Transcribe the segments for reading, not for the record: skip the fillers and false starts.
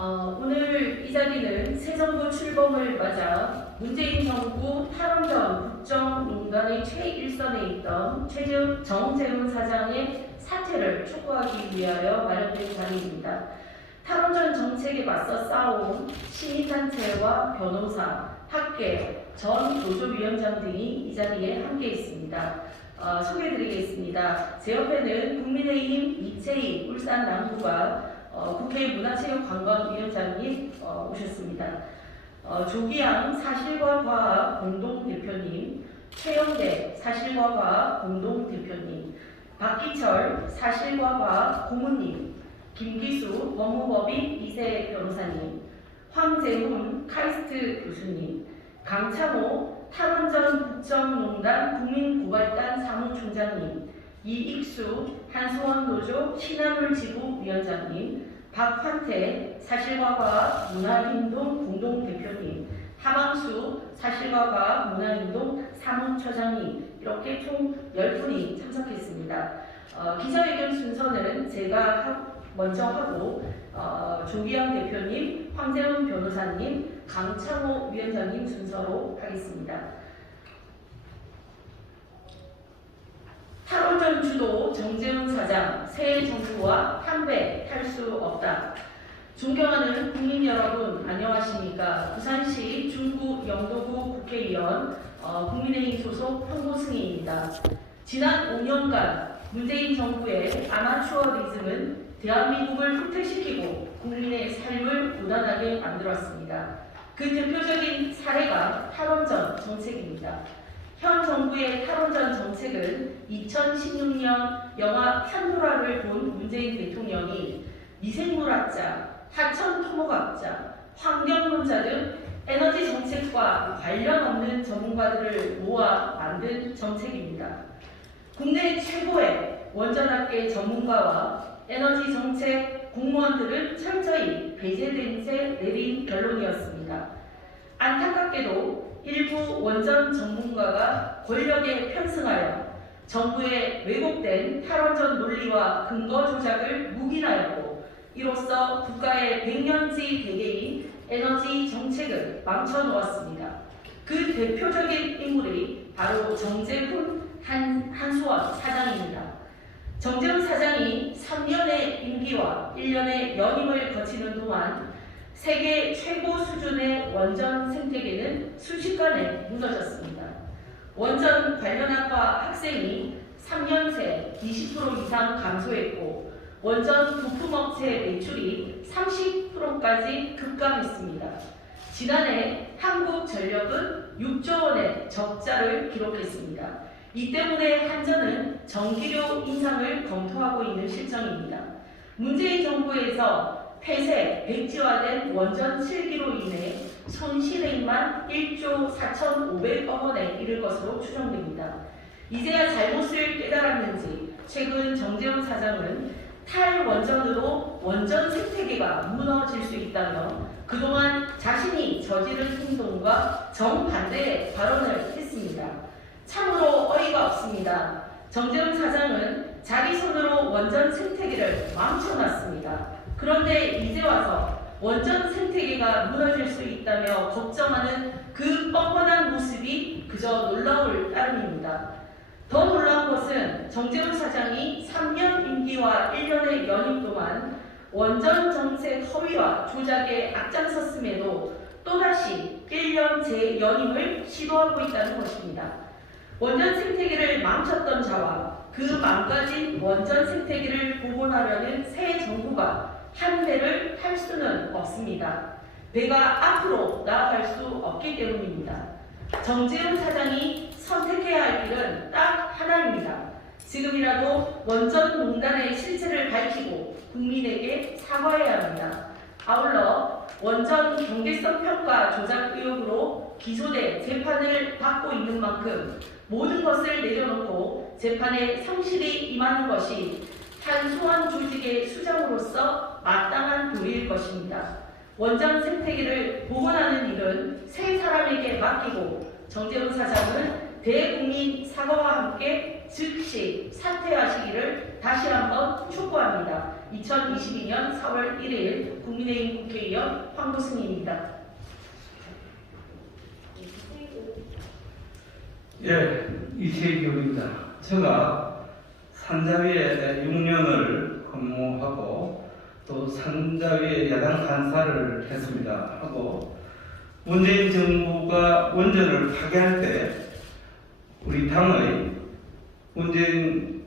오늘 이 자리는 새 정부 출범을 맞아 문재인 정부 탈원 전 국정농단의 최일선에 있던 정재훈 사장의 사퇴를 촉구하기 위하여 마련된 자리입니다. 탈원 전 정책에 맞서 싸워온 시민단체와 변호사, 학계, 전 노조위원장 등이 이 자리에 함께 있습니다. 소개해드리겠습니다. 제 옆에는 국민의힘 이채희 울산 남부가 국회 문화체육관광위원장님 오셨습니다. 조기양 사실과 과학 공동대표님, 최영대 사실과 과학 공동대표님, 박기철 사실과 과학 고문님, 김기수 법무법인 이세 변호사님, 황재훈 카이스트 교수님, 강창호 탈원전 국정농단 국민고발단 사무총장님, 이익수 한수원노조 신화물지부 위원장님, 박환태 사실과 과학 문화행동 공동대표님, 하방수 사실과 과학 문화행동 사무처장님, 이렇게 총 10분이 참석했습니다. 기자회견 순서는 제가 먼저 하고 조기양 대표님, 황재훈 변호사님, 강창호 위원장님 순서로 하겠습니다. 탈원전 주도 정재훈 사장, 새 정부와 한배 할 수 없다. 존경하는 국민 여러분, 안녕하십니까. 부산시 중구 영도구 국회의원 국민의힘 소속 황보승희입니다. 지난 5년간 문재인 정부의 아마추어리즘은 대한민국을 후퇴시키고 국민의 삶을 무난하게 만들었습니다. 그 대표적인 사례가 탈원전 정책입니다. 현 정부의 탈원전 정책은 2016년 영화 판도라를 본 문재인 대통령이 미생물학자, 하천 토목학자, 환경론자 등 에너지 정책과 관련 없는 전문가들을 모아 만든 정책입니다. 국내 최고의 원전학계 전문가와 에너지 정책 공무원들은 철저히 배제된 채 내린 결론이었습니다. 안타깝게도 일부 원전 전문가가 권력에 편승하여 정부의 왜곡된 탈원전 논리와 근거 조작을 묵인하였고, 이로써 국가의 백년지 대계인 에너지 정책을 망쳐놓았습니다. 그 대표적인 인물이 바로 정재훈 한수원 사장입니다. 정재훈 사장이 3년의 임기와 1년의 연임을 거치는 동안 세계 최고 수준의 원전 생태계는 순식간에 무너졌습니다. 원전 관련학과 학생이 3년 새 20% 이상 감소했고, 원전 부품업체 매출이 30%까지 급감했습니다. 지난해 한국전력은 6조 원의 적자를 기록했습니다. 이 때문에 한전은 전기료 인상을 검토하고 있는 실정입니다. 문재인 정부에서 폐쇄, 백지화된 원전 7기로 인해 손실액만 1조 4,500억 원에 이를 것으로 추정됩니다. 이제야 잘못을 깨달았는지 최근 정재훈 사장은 탈원전으로 원전 생태계가 무너질 수 있다며 그동안 자신이 저지른 행동과 정반대의 발언을 했습니다. 참으로 어이가 없습니다. 정재훈 사장은 자기 손으로 원전 생태계를 망쳐놨습니다. 그런데 이제 와서 원전 생태계가 무너질 수 있다며 걱정하는 그 뻔뻔한 모습이 그저 놀라울 따름입니다. 더 놀라운 것은 정재훈 사장이 3년 임기와 1년의 연임 동안 원전 정책 허위와 조작에 앞장섰음에도 또다시 1년 재연임을 시도하고 있다는 것입니다. 원전 생태계를 망쳤던 자와 그 망가진 원전 생태계를 복원하려는 새 정부가 한 배를 탈 수는 없습니다. 배가 앞으로 나아갈 수 없기 때문입니다. 정재훈 사장이 선택해야 할 길은 딱 하나입니다. 지금이라도 원전농단의 실체를 밝히고 국민에게 사과해야 합니다. 아울러 원전 경제성 평가 조작 의혹으로 기소돼 재판을 받고 있는 만큼 모든 것을 내려놓고 재판에 성실히 임하는 것이 한수원 조직의 수장으로서 마땅한 도리일 것입니다. 원전 생태계를 복원하는 일은 세 사람에게 맡기고 정재훈 사장은 대국민 사과와 함께 즉시 사퇴하시기를 다시 한번 촉구합니다. 2022년 4월 1일 국민의힘 국회의원 황보승입니다. 예, 이세규입니다. 제가 산자위에 6년을 근무하고 또 산자위에 야당 간사를 했습니다. 하고 문재인 정부가 원전을 파괴할 때 우리 당의 문재인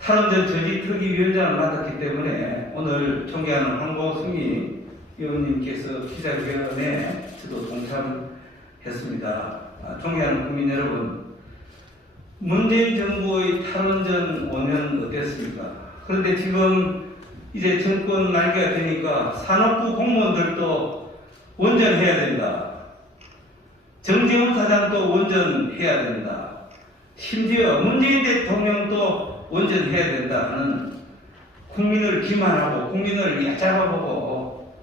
탈원전 저지특위위원장을 맡았기 때문에 오늘 존경하는 황보승 의원님께서 기자회견에 저도 동참했습니다. 존경하는 국민 여러분, 문재인 정부의 탈원전 5년 어땠습니까? 그런데 지금 이제 정권 말기가 되니까 산업부 공무원들도 원전해야 된다. 정재훈 사장도 원전해야 된다. 심지어 문재인 대통령도 원전해야 된다는 국민을 기만하고 국민을 얕잡아보고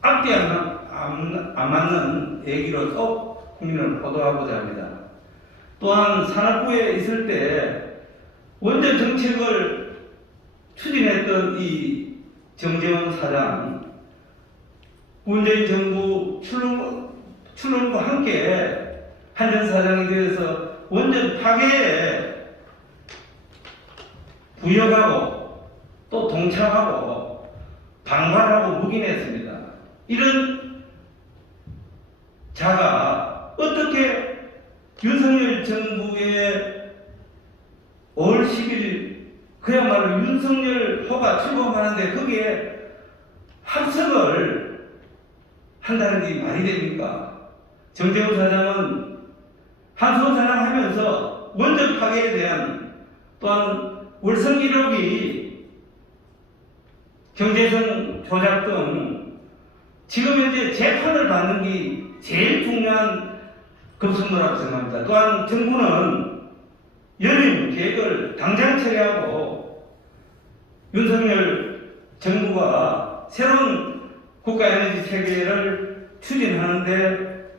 앞뒤 안 맞는 얘기로 또 국민을 호도하고자 합니다. 또한 산업부에 있을 때 원전 정책을 추진했던 이 정재원 사장, 문재인 정부 출범과 함께 한전 사장에 대해서 원전 파괴에 부역하고 또 동참하고 방관하고 묵인했습니다. 이런 자가 어떻게 윤석열 정부의 5월 10일 그야말로 윤석열호가 출범하는데 거기에 합성을 한다는 게 말이 됩니까? 정재훈 사장은 한수원 사장 하면서 원전 파괴에 대한 또한 월성 1호기 경제성 조작 등 지금 현재 재판을 받는 게 제일 중요한 급선무라고 생각합니다. 또한 정부는 연임 계획을 당장 처리하고 윤석열 정부가 새로운 국가에너지 체계를 추진하는데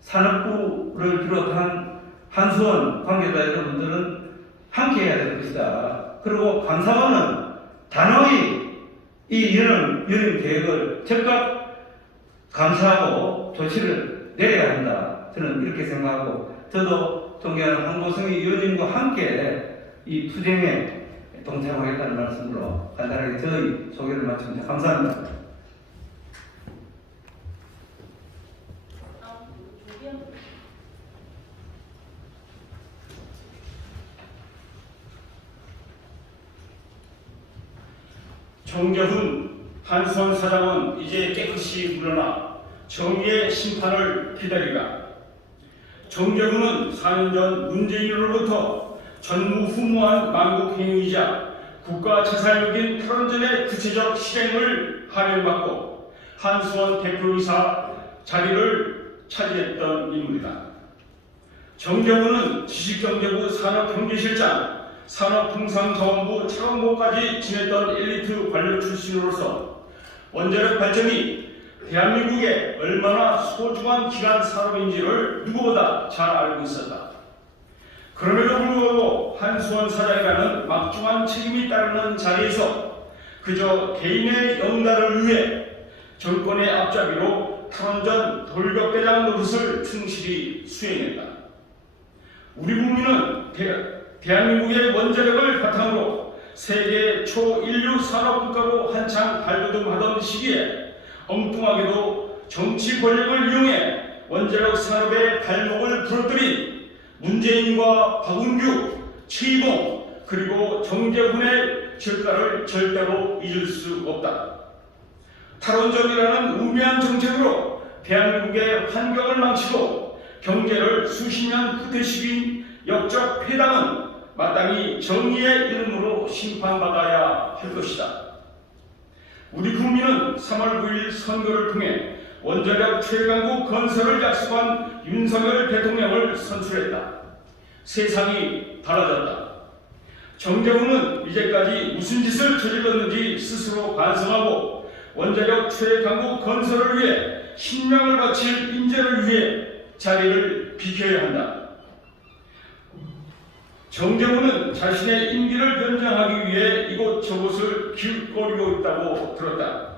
산업부를 비롯한 한수원 관계자 여러분들은 함께 해야 될 것이다. 그리고 감사원은 단호히 이 연임 계획을 즉각 감사하고 조치를 내려야 한다. 저는 이렇게 생각하고 저도 존경하는 황보승 의원님과 함께 이 투쟁에 동참하겠다는 말씀으로 간단하게 저희 소개를 마칩니다. 감사합니다. 정재훈 한수원 사장은 이제 깨끗이 물러나 정의의 심판을 기다리라. 정재훈은 4년 전 문재인으로부터 전무후무한 망국행위이자 국가재산력인 탈원전의 구체적 실행을 하명받고 한수원 대표이사 자리를 차지했던 인물이다. 정재훈은 지식경제부 산업경제실장, 산업통상자원부 차관보까지 지냈던 엘리트 관료 출신으로서 원자력 발전이 대한민국에 얼마나 소중한 기간 산업인지를 누구보다 잘 알고 있었다. 그럼에도 불구하고 한수원 사장이라는 막중한 책임이 따르는 자리에서 그저 개인의 영달을 위해 정권의 앞잡이로 탈원전 돌격대장 노릇을 충실히 수행했다. 우리 국민은 대한민국의 원자력을 바탕으로 세계 초인류 산업국가로 한창 발돋움하던 시기에 엉뚱하게도 정치 권력을 이용해 원자력 산업의 발목을 부러뜨린 문재인과 박은규, 최이봉 그리고 정재훈의 절가를 절대로 잊을 수 없다. 탈원전이라는 우매한 정책으로 대한민국의 환경을 망치고 경제를 수십 년 후퇴시킨 역적 회당은 마땅히 정의의 이름으로 심판받아야 할 것이다. 우리 국민은 3월 9일 선거를 통해 원자력 최강국 건설을 약속한 윤석열 대통령을 선출했다. 세상이 달라졌다. 정재훈은 이제까지 무슨 짓을 저질렀는지 스스로 반성하고 원자력 최강국 건설을 위해 신명을 바칠 인재를 위해 자리를 비켜야 한다. 정재훈은 자신의 임기를 연장하기 위해 이곳저곳을 기웃거리고 있다고 들었다.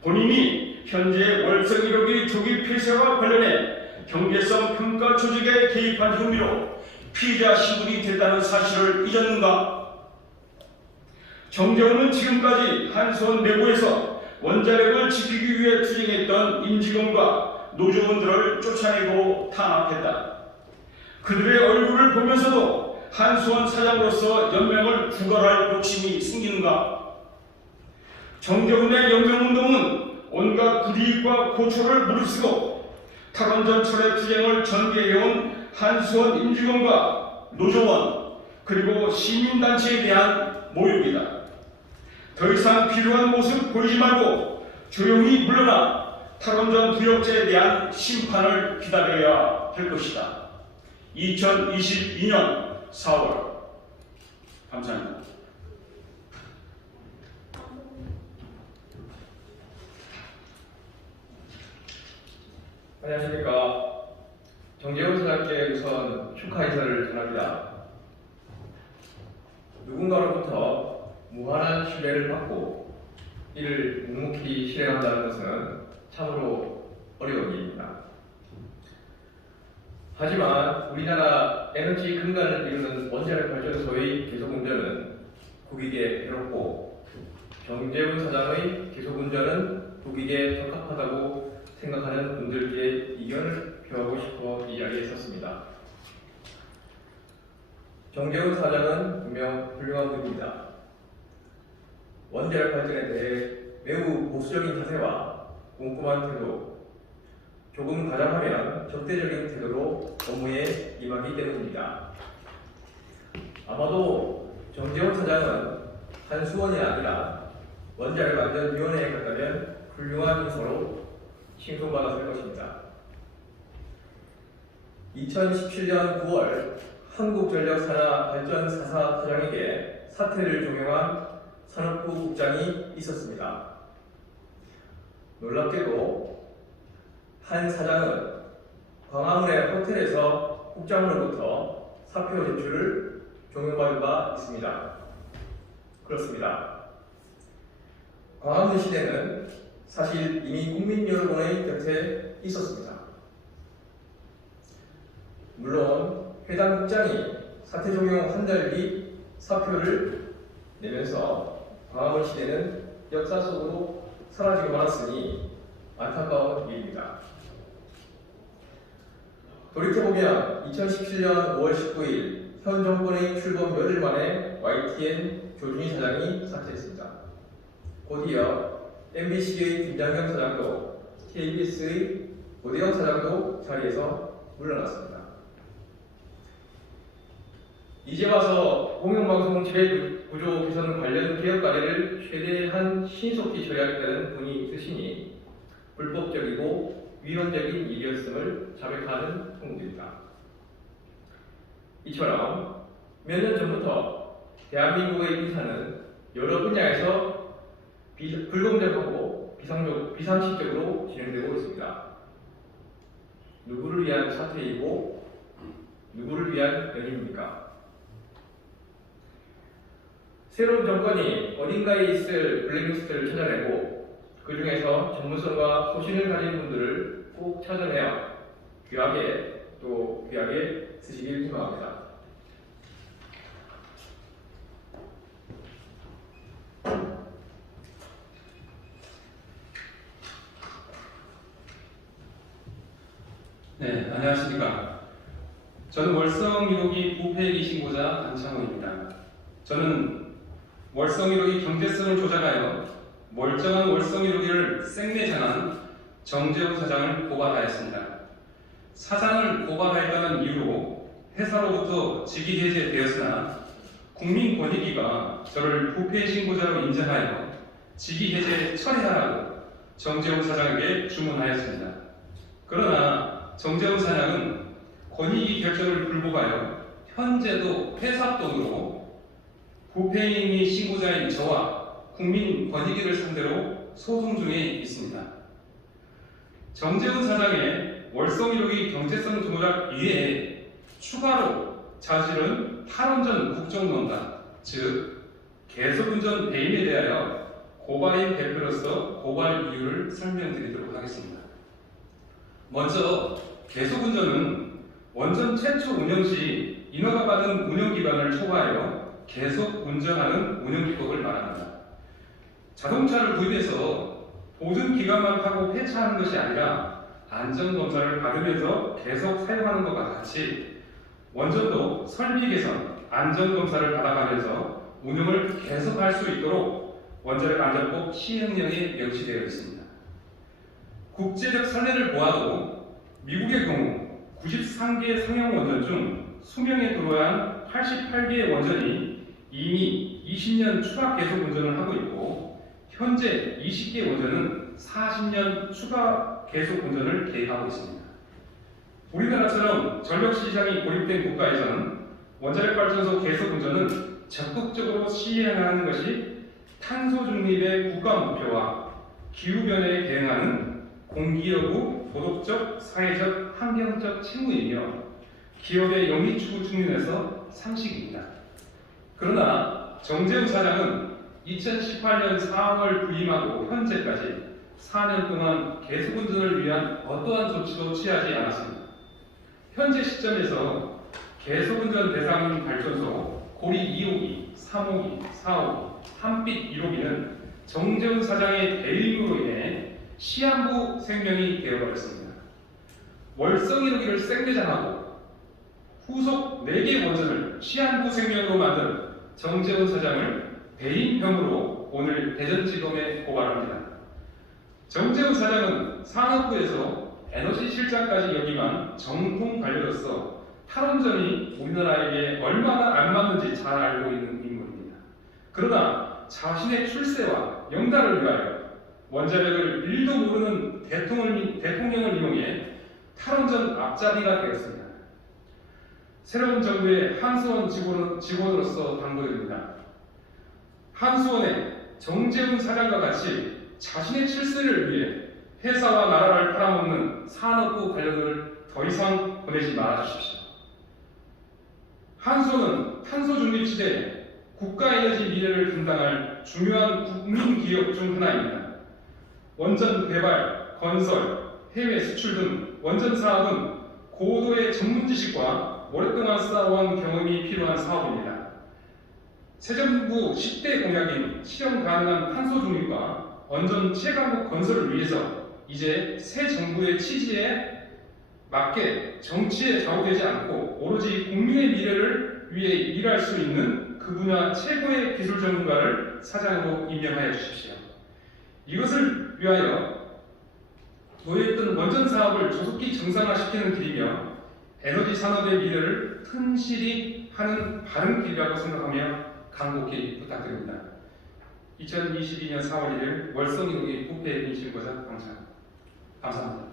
본인이 현재 월성 1호기 조기 폐쇄와 관련해 경제성 평가 조직에 개입한 혐의로 피의자 신분이 됐다는 사실을 잊었는가? 정재훈은 지금까지 한수원 내부에서 원자력을 지키기 위해 투쟁했던 임직원과 노조원들을 쫓아내고 탄압했다. 그들의 얼굴을 보면서도 한수원 사장으로서 연명을 구걸할 욕심이 생기는가? 정재훈의 연명운동은 온갖 불이익과 고초를 무릅쓰고 탈원전철의 투쟁을 전개해온 한수원 임직원과 노조원 그리고 시민단체에 대한 모욕이다. 더 이상 필요한 모습 보이지 말고 조용히 물러나 탈원전 부역자에 대한 심판을 기다려야 할 것이다. 2022년 4월. 감사합니다. 안녕하십니까. 정재훈 사장께 우선 축하 인사를 전합니다. 누군가로부터 무한한 신뢰를 받고 이를 묵묵히 실행한다는 것은 참으로 어려운 일입니다. 하지만 우리나라 에너지 근간을 이루는 원자력 발전소의 계속운전은 국익에 해롭고 정재훈 사장의 계속운전은 국익에 적합하다고 생각하는 분들께 이견을 표하고 싶어 이 자리에 섰습니다. 정재훈 사장은 분명 훌륭한 분입니다. 원자력 발전에 대해 매우 보수적인 자세와 꼼꼼한 태도, 조금 가장하면 적대적인 태도로 업무에 임하기 때문입니다. 아마도 정재훈 사장은 한수원이 아니라 원자력안전위원회에 갔다면 훌륭한 인사로 칭송받았을 것입니다. 2017년 9월 한국전력 산하 발전 4사 사장에게 사퇴를 종용한 산업부 국장이 있었습니다. 놀랍게도 한 사장은 광화문의 호텔에서 국장으로부터 사표 제출을 종용받은 바 있습니다. 그렇습니다. 광화문 시대는 사실 이미 국민 여러분의 곁에 있었습니다. 물론 해당 국장이 사퇴 종용 한 달 뒤 사표를 내면서 광화문 시대는 역사 속으로 사라지고 말았으니 안타까운 일입니다. 돌이켜보면 2017년 5월 19일 현 정권의 출범 열흘 만에 YTN 조준희 사장이 사퇴했습니다. 곧이어 MBC의 김장겸 사장도 KBS의 오대영 사장도 자리에서 물러났습니다. 이제 와서 공영방송 지배구조 개선 관련 개혁 과제를 최대한 신속히 처리하겠다는 분이 있으시니 불법적이고 위헌적인 일이었음을 자백하는 통보입니다. 이처럼 몇 년 전부터 대한민국의 인사는 여러 분야에서 불공정하고 비상식적으로 진행되고 있습니다. 누구를 위한 사퇴이고 누구를 위한 연임입니까? 새로운 정권이 어딘가에 있을 블랙리스트를 찾아내고 그 중에서 전문성과 소신을 가진 분들을 꼭 찾아내어 귀하게 또 귀하게 쓰시길 희망합니다. 네, 안녕하십니까. 저는 월성 1호기 부패기 신고자 안창호입니다. 저는 월성 1호기 경제성을 조작하여 멀쩡한 월성 1호기를 생매장한 정재훈 사장을 고발하였습니다. 사장을 고발하였다는 이유로 회사로부터 직위 해제되었으나 국민권익위가 저를 부패 신고자로 인정하여 직위 해제 처리하라고 정재훈 사장에게 주문하였습니다. 그러나 정재훈 사장은 권익위 결정을 불복하여 현재도 회사 돈으로 부패행위 신고자인 저와 국민권익위를 상대로 소송 중에 있습니다. 정재훈 사장의 월성 1호기 경제성 조작 이외에 추가로 자질은 탈원전 국정농단, 즉 계속운전 배임에 대하여 고발인 대표로서 고발 이유를 설명드리도록 하겠습니다. 먼저 계속운전은 원전 최초 운영 시 인허가 받은 운영기관을 초과하여 계속 운전하는 운영기법을 말합니다. 자동차를 구입해서 보증 기간만 타고 폐차하는 것이 아니라 안전검사를 받으면서 계속 사용하는 것과 같이 원전도 설비 개선, 안전검사를 받아가면서 운영을 계속할 수 있도록 원자력 안전법 시행령에 명시되어 있습니다. 국제적 선례를 보아도 미국의 경우 93개 상용 원전 중 수명에 들어간 88개의 원전이 이미 20년 추가 계속 운전을 하고 있고 현재 20개 원전은 40년 추가 계속 운전을 계획하고 있습니다. 우리나라처럼 전력 시장이 고립된 국가에서는 원자력 발전소 계속 운전은 적극적으로 시행하는 것이 탄소 중립의 국가 목표와 기후 변화에 대응하는 공기여부, 도덕적, 사회적, 환경적 책무이며 기업의 영리 추구 측면에서 상식입니다. 그러나 정재훈 사장은 2018년 4월 부임하고 현재까지 4년 동안 계속운전을 위한 어떠한 조치도 취하지 않았습니다. 현재 시점에서 계속운전 대상 발전소 고리 2호기, 3호기, 4호기, 한빛 1호기는 정재훈 사장의 대임으로 인해 시한부 생명이 되어버렸습니다. 월성 1호기를 생매장하고 후속 4개 원전을 시한부 생명으로 만든 정재훈 사장을 배임 혐의로 오늘 대전지검에 고발합니다. 정재훈 사장은 산업부에서 에너지 실장까지 역임한 정통 관료로서 탈원전이 우리나라에게 얼마나 안 맞는지 잘 알고 있는 인물입니다. 그러나 자신의 출세와 영달을 위하여 원자력을 1도 모르는 대통령을 이용해 탈원전 앞잡이가 되었습니다. 새로운 정부의 한수원 직원으로서 당부드립니다. 한수원의 정재훈 사장과 같이 자신의 출세를 위해 회사와 나라를 팔아먹는 산업부 관료들을 더 이상 보내지 말아주십시오. 한수원은 탄소 중립 시대에 국가 에너지 미래를 담당할 중요한 국민 기업 중 하나입니다. 원전 개발, 건설, 해외 수출 등 원전 사업은 고도의 전문 지식과 오랫동안 쌓아온 경험이 필요한 사업입니다. 새 정부 10대 공약인 실현 가능한 탄소 중립과 원전 최강국 건설을 위해서 이제 새 정부의 취지에 맞게 정치에 좌우되지 않고 오로지 국민의 미래를 위해 일할 수 있는 그 분야 최고의 기술 전문가를 사장으로 임명하여 주십시오. 이것을 위하여 놓여있던 원전 사업을 조속히 정상화시키는 길이며 에너지 산업의 미래를 튼실히 하는 바른 길이라고 생각하며 간곡히 부탁드립니다. 2022년 4월 1일 월성 1호기 부패 인실고사 감사합니다.